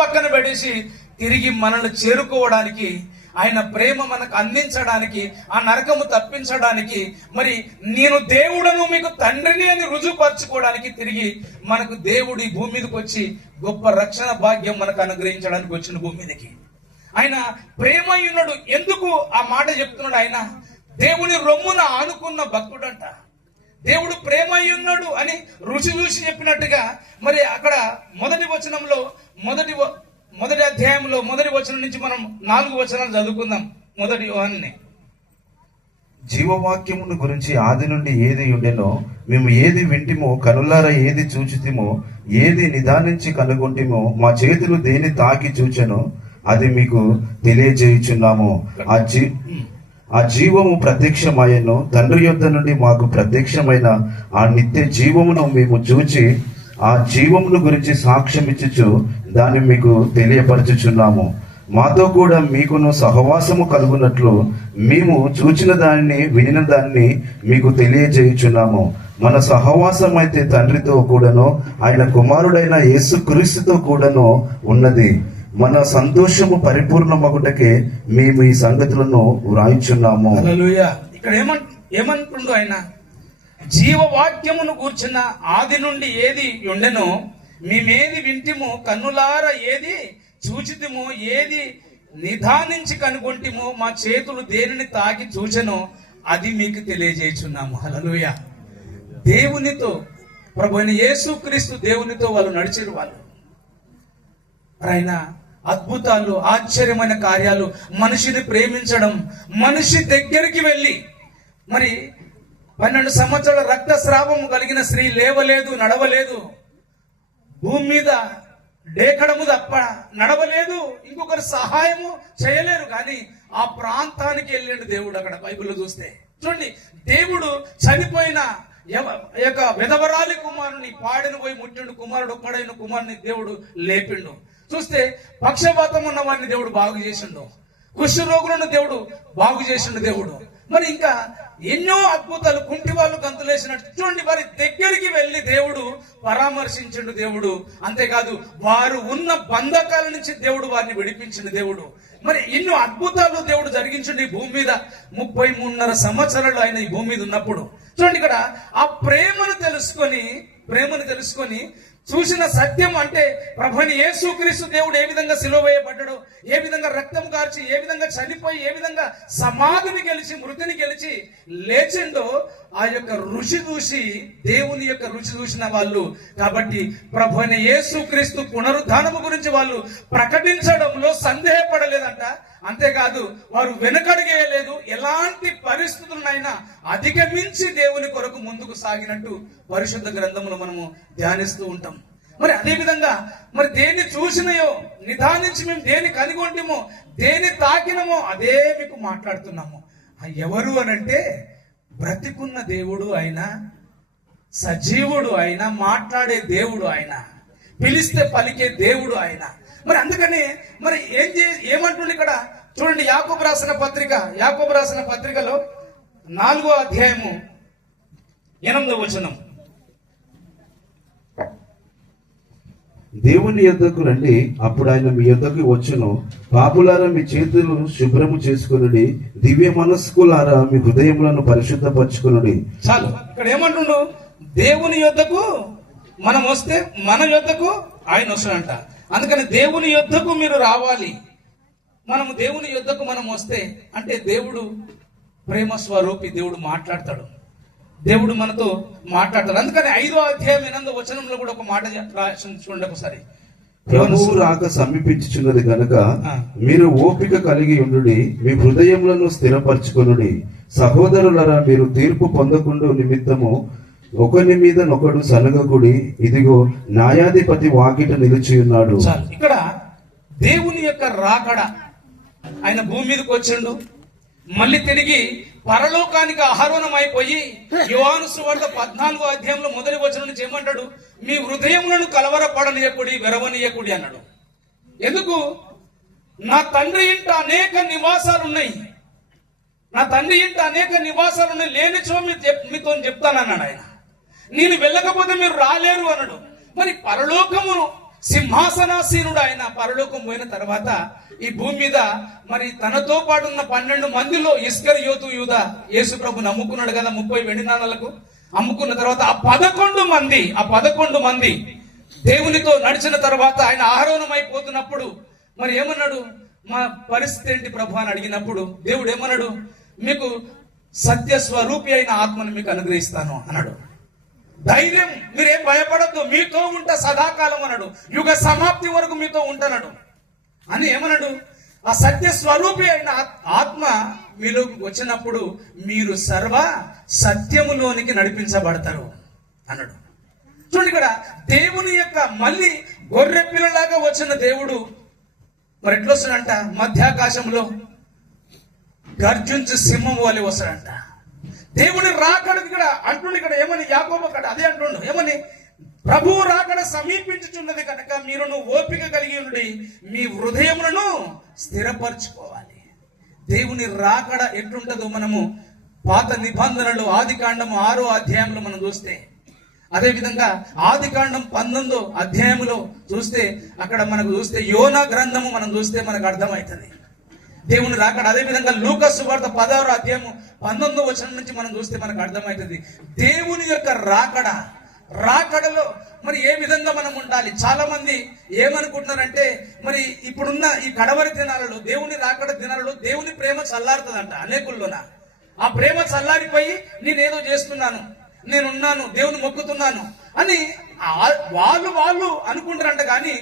పక్కన పెట్టేసి తిరిగి మనల్ని చేరుకోవడానికి, ఆయన ప్రేమ మనకు అందించడానికి, ఆ నరకము తప్పించడానికి, మరి నేను దేవుడను మీకు తండ్రిని అని రుజువుపరచుకోవడానికి తిరిగి మనకు దేవుడు ఈ భూమి మీదకి వచ్చి గొప్ప రక్షణ భాగ్యం మనకు అనుగ్రహించడానికి వచ్చిన భూమి మీదకి. ఆయన ప్రేమ ఉన్నాడు. ఎందుకు ఆ మాట చెప్తున్నాడు? ఆయన దేవుని రొమ్మున ఆనుకున్న భక్తుడంట. దేవుడు ప్రేమ ఉన్నాడు అని రుచి చూసి చెప్పినట్టుగా మరి అక్కడ మొదటి వచనంలో మొదటి అధ్యాయంలో మొదటి వచనం నుంచి మనం 4 వచనాలు చదువుకుందాం. మొదటి యోహానుని. జీవవాక్యమును గురించి ఆది నుండి ఏది ఉండెనో, మేము ఏది వింటిమో, కనులారా ఏది చూచితిమో, ఏది నిదానించి కనుగొంటిమో, మా చేతులు దేని తాకి చూచెనో అది మీకు తెలియజేయుచున్నాము. ఆ జీవము ప్రత్యక్షమయ్యను, తండ్రి యొద్ద నుండి మాకు ప్రత్యక్షమైన ఆ నిత్య జీవమును మేము చూచి ఆ జీవమును గురించి సాక్ష్యం ఇచ్చుచు దాన్ని మీకు తెలియపరచుచున్నాము. మాతో కూడా మీకును సహవాసము కలుగునట్లు మేము చూచిన దానిని వినిన దాన్ని మీకు తెలియజేయుచున్నాము. మన సహవాసం అయితే తండ్రితో కూడాను ఆయన కుమారుడైన యేసుక్రీస్తుతో కూడాను ఉన్నది. మన సంతోషము పరిపూర్ణమగుటకే మేము ఈ సంగతులను వ్రాయిచున్నాము. హల్లెలూయా. ఇక్కడ ఏమంటుండో ఆయన, జీవవాక్యమును కూర్చున్న ఆది నుండి ఏది ఉండెనో, మేమేది వింటిమో, కన్నులార ఏది చూచితిమో, ఏది నిదానించి కనుగొంటిమో, మా చేతులు దేనిని తాకి చూచెనో అది మీకు తెలియజేయుచున్నాము. హల్లెలూయా. దేవునితో, ప్రభువైన యేసుక్రీస్తు దేవునితో వాళ్ళు నడిచిరు. వాళ్ళు ఆయన అద్భుతాలు, ఆశ్చర్యమైన కార్యాలు, మనిషిని ప్రేమించడం, మనిషి దగ్గరికి వెళ్ళి మరి 12 సంవత్సరాల రక్తస్రావము కలిగిన స్త్రీ లేవలేదు, నడవలేదు, భూమి మీద డేకడము తప్ప నడవలేదు, ఇంకొకరు సహాయము చేయలేరు. కానీ ఆ ప్రాంతానికి వెళ్ళాడు దేవుడు. అక్కడ బైబిల్లో చూస్తే చూడండి, దేవుడు చనిపోయిన యొక్క విధవరాలి కుమారుని పాడిన పోయి ముట్టిండు. కుమారుడు ఒక్కడైన కుమారుని దేవుడు లేపిండు. చూస్తే పక్షపాతం ఉన్న వాడిని దేవుడు బాగు చేసిండు. కుష్ఠ రోగులను దేవుడు బాగు చేసిండు దేవుడు. మరి ఇంకా ఎన్నో అద్భుతాలు, కుంటి వాళ్ళు గంతులేసినట్టు చూడండి, వారి దగ్గరికి వెళ్ళి దేవుడు పరామర్శించిండు దేవుడు. అంతేకాదు వారు ఉన్న బంధకాల నుంచి దేవుడు వారిని విడిపించిండు దేవుడు. మరి ఎన్నో అద్భుతాలు దేవుడు జరిగించండి ఈ భూమి మీద. 33.5 సంవత్సరాలు ఆయన ఈ భూమి మీద ఉన్నప్పుడు చూడండి, ఇక్కడ ఆ ప్రేమను తెలుసుకొని చూసిన సత్యం అంటే ప్రభుని యేసుక్రీస్తు దేవుడు ఏ విధంగా సిలువ వేయబడ్డాడు, ఏ విధంగా రక్తం కార్చి, ఏ విధంగా చనిపోయి, ఏ విధంగా సమాధిని గెలిచి మృతిని గెలిచి లేచిండో ఆ యొక్క రుచి చూసి, దేవుని యొక్క రుచి చూసిన వాళ్ళు. కాబట్టి ప్రభుని యేసుక్రీస్తు పునరుద్ధానము గురించి వాళ్ళు ప్రకటించడంలో సందేహపడలేదంట. అంతేకాదు వారు వెనుకడుగేయలేదు. ఎలాంటి పరిస్థితులనైనా అధిగమించి దేవుని కొరకు ముందుకు సాగినట్టు పరిశుద్ధ గ్రంథములు మనము ధ్యానిస్తూ ఉంటాం. మరి అదే విధంగా మరి దేన్ని చూసినాయో నిదానించి మేము దేని కనుగొంటిమో, దేని తాకినమో అదే మీకు మాట్లాడుతున్నాము. ఎవరు అనంటే బ్రతికున్న దేవుడు ఆయన, సజీవుడు ఆయన, మాట్లాడే దేవుడు ఆయన, పిలిస్తే పలికే దేవుడు ఆయన. మరి అందుకని మరి ఏమంటుండే ఇక్కడ చూడండి, యాకోబు రాసిన పత్రికలో 4వ అధ్యాయము 8వ వచనం. దేవుని యొద్దకు రండి, అప్పుడు ఆయన మీ యొద్దకు వచ్చును. పాపులారా మీ చేతులను శుభ్రము చేసుకునుడి, దివ్య మనస్కులారా మీ హృదయములను పరిశుద్ధపరచుకునుడి. చాలు. ఇక్కడ ఏమంటుండు, దేవుని యొద్దకు మనం వస్తే మన యొద్దకు ఆయన వస్తాడంట. అందుకని దేవుని యొద్దకు మీరు రావాలి. మనము దేవుని యొద్దకు మనం వస్తే అంటే దేవుడు ప్రేమ స్వరూపి, దేవుడు మాట్లాడతాడు, దేవుడు మనతో మాట్లాడతాడు. అందుకని 5వ అధ్యాయం 8వ వచనంలో కూడా ఒక మాట చూడండి ఒకసారి. ప్రభువు రాక సమీపించుచున్నది గనుక మీరు ఓపిక కలిగి ఉండుడి, మీ హృదయములను స్థిరపరచుకొనుడి. సహోదరులరా, మీరు తీర్పు పొందకుండా నిమిత్తము ఒకరి మీద నొకడు సనగకుడి, ఇదిగో న్యాయాధిపతి వాకిట నిలిచి ఉన్నాడు. ఇక్కడ దేవుని యొక్క రాకడ, ఆయన భూమి మీదకి వచ్చిండు, మళ్ళీ తిరిగి పరలోకానికి ఆహ్వానమైపోయి యోహాను సువార్త 14వ అధ్యాయంలో మొదటి వచనం నుంచి ఏమంటాడు, మీ హృదయములను కలవరపడనీయకుడి, వెరవనీయకుడి అన్నాడు. ఎందుకు? నా తండ్రి ఇంట అనేక నివాసాలు ఉన్నాయి, లేనిచో మీతో చెప్తానన్నాడు ఆయన. నేను వెళ్ళకపోతే మీరు రాలేరు అన్నాడు. మరి పరలోకమును సింహాసనాసీనుడు ఆయన పరలోకం పోయిన తర్వాత ఈ భూమి మీద మరి తనతో పాటు ఉన్న 12 మందిలో ఇస్కరియోతు యూదా యేసు ప్రభు నమ్ముకున్నాడు కదా 30 వెండి నాణాలకు. అమ్ముకున్న తర్వాత ఆ 11 మంది దేవునితో నడిచిన తర్వాత ఆయన ఆరోహణమైపోతున్నప్పుడు మరి ఏమన్నాడు, మా పరిస్థితి ఏంటి ప్రభు అని అడిగినప్పుడు దేవుడు ఏమన్నాడు, మీకు సత్య స్వరూపి అయిన ఆత్మను మీకు అనుగ్రహిస్తాను అన్నాడు. ధైర్యం, మీరేం భయపడద్దు, మీతో ఉంటా సదాకాలం అన్నాడు, యుగ సమాప్తి వరకు మీతో ఉంటానడు అని ఏమన్నాడు. ఆ సత్య స్వరూపి అయిన ఆత్మ మీలో వచ్చినప్పుడు మీరు సర్వ సత్యములోనికి నడిపించబడతారు అన్నాడు. చూడండి, ఇక్కడ దేవుని యొక్క మళ్ళీ గొర్రె పిల్లలాగా వచ్చిన దేవుడు మరి ఎట్లా వస్తాడంట, మధ్యాకాశంలో గర్జుంచి సింహం వలె వస్తాడంట. దేవుని రాకడ ఇక్కడ అంటుండే, ఇక్కడ ఏమని యాకోబు అక్కడ అదే అంటుండు, ఏమని ప్రభువు రాకడ సమీపించుచున్నది కనుక మీరు ఓపిక కలిగి ఉండి మీ హృదయములను స్థిరపరచుకోవాలి. దేవుని రాకడ ఎట్లుంటుందో మనము పాత నిబంధనలు ఆదికాండము 6వ అధ్యాయంలో మనం చూస్తే, అదే విధంగా ఆదికాండం 19వ అధ్యాయంలో చూస్తే అక్కడ మనకు చూస్తే యోనా గ్రంథము మనం చూస్తే మనకు అర్థమవుతుంది దేవుని రాకడ. అదే విధంగా లూకా సువార్త 10వ అధ్యాయము 19వ వచనం నుంచి మనం చూస్తే మనకు అర్థమవుతుంది దేవుని యొక్క రాకడలో మరి ఏ విధంగా మనం ఉండాలి. చాలా మంది ఏమనుకుంటున్నారంటే మరి ఇప్పుడున్న ఈ కడవరి దినాలలో, దేవుని రాకడ దినాలలో దేవుని ప్రేమ చల్లారుతుందంట అనేకుల్లోన. ఆ ప్రేమ చల్లారిపోయి నేనేదో చేస్తున్నాను, నేనున్నాను, దేవుని మొక్కుతున్నాను అని వాళ్ళు అనుకుంటారంట. కానీ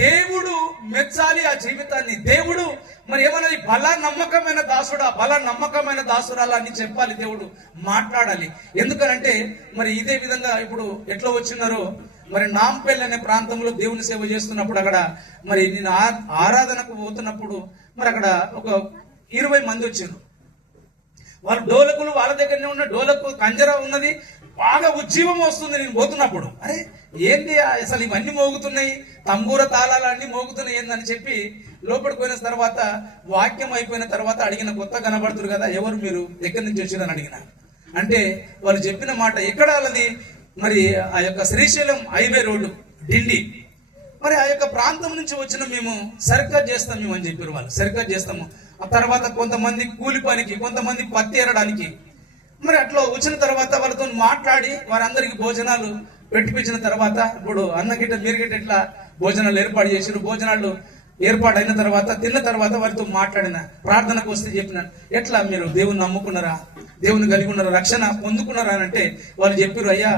దేవుడు మెచ్చాలి ఆ జీవితాన్ని. దేవుడు మరి ఏమన్నది, బల నమ్మకమైన దాసుడా, బల నమ్మకమైన దాసురాలా అని చెప్పాలి, దేవుడు మాట్లాడాలి. ఎందుకనంటే మరి ఇదే విధంగా ఇప్పుడు ఎట్లా వచ్చినారో మరి నాంపల్లి అనే ప్రాంతంలో దేవుని సేవ చేస్తున్నప్పుడు అక్కడ మరి నేను ఆరాధనకు పోతున్నప్పుడు మరి అక్కడ ఒక 20 మంది వచ్చారు. వాళ్ళు డోలకులు, వాళ్ళ దగ్గరనే ఉన్న డోలకు కంజర ఉన్నది, బాగా ఉజ్జీవం వస్తుంది. నేను పోతున్నప్పుడు అరే ఏంటి అసలు ఇవన్నీ మోగుతున్నాయి, తంబూర తాళాలు అన్ని మోగుతున్నాయి ఏందని చెప్పి లోపలికి పోయిన తర్వాత వాక్యం అయిపోయిన తర్వాత అడిగిన, కొత్త కనబడుతురు కదా, ఎవరు మీరు, ఎక్కడి నుంచి వచ్చారని అడిగిన. అంటే వాళ్ళు చెప్పిన మాట ఎక్కడ వాళ్ళది, మరి ఆ యొక్క శ్రీశైలం హైవే రోడ్డు ఢిల్లీ, మరి ఆ యొక్క ప్రాంతం నుంచి వచ్చిన మేము సర్కస్ చేస్తాం మేము అని చెప్పారు. వాళ్ళు సర్కస్ చేస్తాము. ఆ తర్వాత కొంతమంది కూలి పనికి, కొంతమంది పత్తి ఏరడానికి, మరి అట్లా వచ్చిన తర్వాత వాళ్ళతో మాట్లాడి వారందరికి భోజనాలు పెట్టిపించిన తర్వాత ఇప్పుడు అన్నగిట్ట మీరుగిట్ట ఇట్లా భోజనాలు ఏర్పాటు చేసారు. భోజనాలు ఏర్పాటు అయిన తర్వాత తిన్న తర్వాత వారితో మాట్లాడిన, ప్రార్థనకు వస్తే చెప్పిన, ఎట్లా మీరు దేవుని నమ్ముకున్నారా, దేవుని కలిగి ఉన్నారా, రక్షణ పొందుకున్నారా అని అంటే వాళ్ళు చెప్పారు, అయ్యా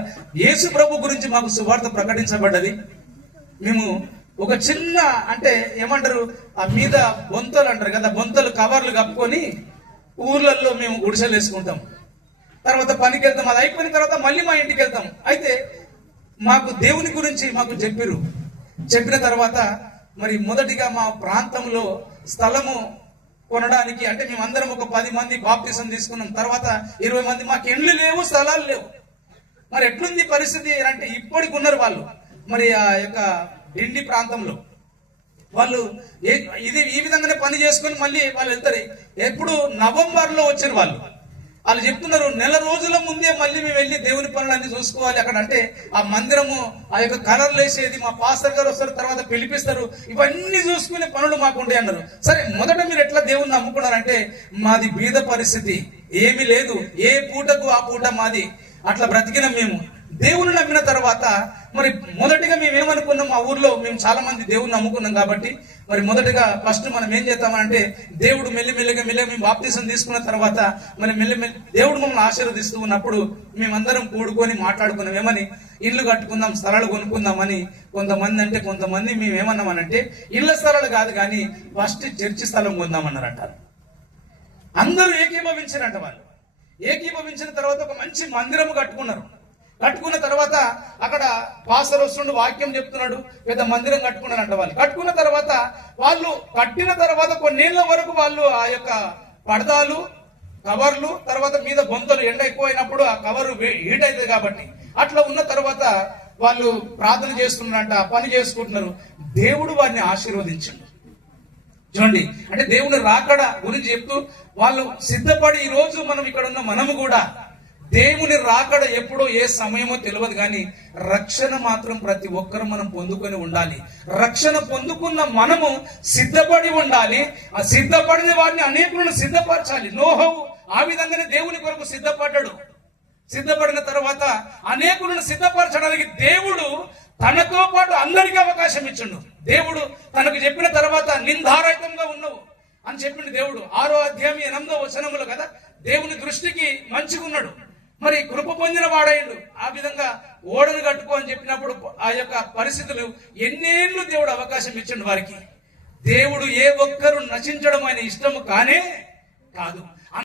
యేసు ప్రభు గురించి మాకు సువార్త ప్రకటించబడ్డది, మేము ఒక చిన్న అంటే ఏమంటారు ఆ మీద బొంతలు అంటారు కదా, బొంతలు కవర్లు కప్పుకొని ఊర్లలో మేము గుడిసెలు వేసుకుంటాం, తర్వాత పనికి వెళ్తాం, అది అయిపోయిన తర్వాత మళ్ళీ మా ఇంటికి వెళ్తాం. అయితే మాకు దేవుని గురించి మాకు చెప్పిన తర్వాత మరి మొదటిగా మా ప్రాంతంలో స్థలము కొనడానికి అంటే మేమందరం ఒక 10 మంది బాప్తిసం తీసుకున్నాం. తర్వాత 20 మంది, మాకు ఎండ్లు లేవు, స్థలాలు లేవు. మరి ఎట్లుంది పరిస్థితి అంటే ఇప్పటికి ఉన్నారు వాళ్ళు మరి ఆ యొక్క ఢిల్లీ ప్రాంతంలో. వాళ్ళు ఈ విధంగానే పని చేసుకుని మళ్ళీ వాళ్ళు వెళ్తారు. ఎప్పుడు నవంబర్లో వచ్చారు వాళ్ళు చెప్తున్నారు, నెల రోజుల ముందే మళ్ళీ మేము వెళ్ళి దేవుని పనులన్నీ చూసుకోవాలి అక్కడ. అంటే ఆ మందిరము ఆ యొక్క కలర్లు వేసేది, మా పాస్టర్ గారు వస్తారు, తర్వాత పిలిపిస్తారు, ఇవన్నీ చూసుకునే పనులు మాకు ఉండే అన్నారు. సరే మొదట మీరు ఎట్లా దేవుని నమ్ముకున్నారంటే, మాది బీద పరిస్థితి, ఏమీ లేదు, ఏ పూటకు ఆ పూట మాది, అట్లా బ్రతికినాం మేము. దేవుని నమ్మిన తర్వాత మరి మొదటిగా మేము ఏమనుకున్నాం, మా ఊర్లో మేము చాలా మంది దేవుని నమ్ముకున్నాం కాబట్టి మరి మొదటిగా ఫస్ట్ మనం ఏం చేద్దామంటే, దేవుడు మెల్లిమెల్లిగా మేము బాప్తిసం తీసుకున్న తర్వాత మరి దేవుడు మమ్మల్ని ఆశీర్వదిస్తూ ఉన్నప్పుడు మేమందరం కూడుకొని మాట్లాడుకున్నాం, ఏమని ఇల్లు కట్టుకుందాం, స్థలాలు కొనుక్కుందామని. కొంతమంది మేము ఏమన్నామనంటే, ఇళ్ల స్థలాలు కాదు కానీ ఫస్ట్ చర్చి స్థలం కొందామన్నారంట. అందరూ ఏకీభవించారంట. వాళ్ళు ఏకీభవించిన తర్వాత ఒక మంచి మందిరం కట్టుకున్న తర్వాత అక్కడ పాస్టర్ వస్తుండు, వాక్యం చెప్తున్నాడు, పెద్ద మందిరం కట్టుకున్నారంట. వాళ్ళు కట్టుకున్న తర్వాత వాళ్ళు కట్టిన తర్వాత కొన్నేళ్ల వరకు వాళ్ళు ఆ యొక్క పడదాలు, కవర్లు, తర్వాత మీద బొంతలు, ఎండ ఎక్కువైనప్పుడు ఆ కవర్ హీట్ అవుతుంది కాబట్టి అట్లా ఉన్న తర్వాత వాళ్ళు ప్రార్థన చేస్తున్నారంట, పని చేసుకుంటున్నారు. దేవుడు వారిని ఆశీర్వదించండు. చూడండి, అంటే దేవుని రాకడ గురించి చెప్తూ వాళ్ళు సిద్ధపడి, ఈ రోజు మనం ఇక్కడ ఉన్న మనము కూడా దేవుని రాకడ ఎప్పుడో ఏ సమయమో తెలియదు కానీ రక్షణ మాత్రం ప్రతి ఒక్కరు మనం పొందుకొని ఉండాలి. రక్షణ పొందుకున్న మనము సిద్ధపడి ఉండాలి. ఆ సిద్ధపడిన వారిని అనేకులను సిద్ధపరచాలి. నోహవు ఆ విధంగానే దేవుని కొరకు సిద్ధపడ్డాడు. సిద్ధపడిన తర్వాత అనేకులను సిద్ధపరచడానికి దేవుడు తనతో పాటు అందరికీ అవకాశం ఇచ్చిండు. దేవుడు తనకు చెప్పిన తర్వాత నిందారహితంగా ఉన్నావు అని చెప్పిండు దేవుడు. 6వ అధ్యాయం 8వ వచనములో కదా, దేవుని దృష్టికి మంచిగా ఉన్నాడు, మరి కృప పొందిన వాడైండు. ఆ విధంగా ఓడను కట్టుకో అని చెప్పినప్పుడు ఆ యొక్క పరిస్థితులు ఎన్నేళ్ళు దేవుడు అవకాశం ఇచ్చిండు వారికి. దేవుడు ఏ ఒక్కరు నశించడం ఆయన ఇష్టము కానే కాదు.